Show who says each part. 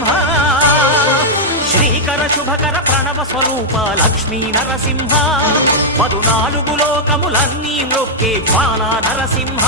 Speaker 1: నరసింహ శ్రీకర శుభకర ప్రణవ స్వరూప లక్ష్మీ నరసింహ పదునాలుగు లోకములన్నీ మ్రొక్కే జ్వాలా నరసింహ